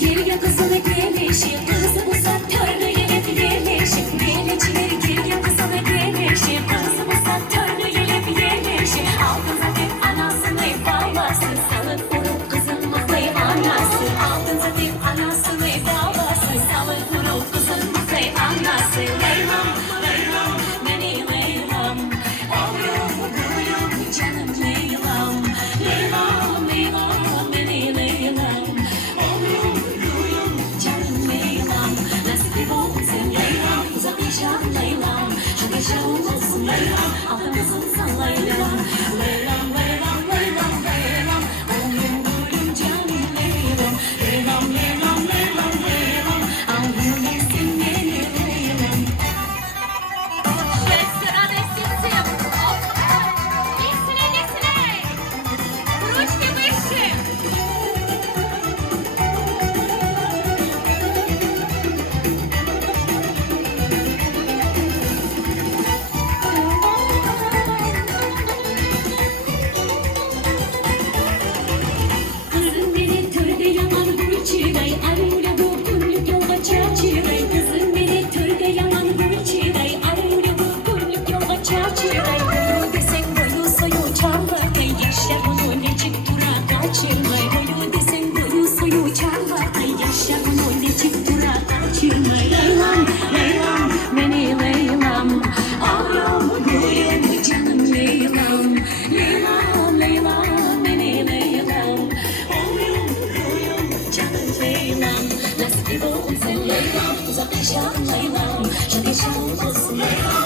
Gelecileri geriye kızına gelişi, kızı bu sektörde yelep yerleşi. Gelecileri geriye kızına gelişi, kızı bu sektörde yelep yerleşi. Aldın zaten anasını babası, salın vurup kızın mutlu anası. Aldın zaten anasını babası, salın vurup kızın mutlu anası. Leylam, Leylam, beni Leylam, oğlum gülüm canım Leylam. Leylam, Leylam, beni Leylam, oğlum gülüm canım Leylam. Nasip olsun Leylam, uzak yaşam Leylam, çok yaşamasın Leylam, altımızın sen Leylam. Leylam, Leylam, Leylam, Leylam, oğlum gülüm canım Leylam. Leylam, Leylam, Leylam, Leylam, aldım sen beni Leylam. Ekstra destinsim. Nexine, nexine. Ручки выше. Kızın biri törde yaman gülçiray, arıyla bu günlük yolda çarçiray. Kızın biri törde yaman gülçiray, arıyla bu günlük yolda çarçiray. Boyu desen boyu soyu çarlar, yaşar bunu necik dura kaçırmay. Boyu desen boyu soyu çarlar, yaşar bunu necik dura kaçırmay. Leylam, Leylam, beni Leylam, oğlum gülüm canım Leylam. Leylam, Leylam, beni Leylam, oğlum gülüm canım Leylam. Nasip olsun Leylam, uzak yaşam Leylam, çok yaşamasın Leylam.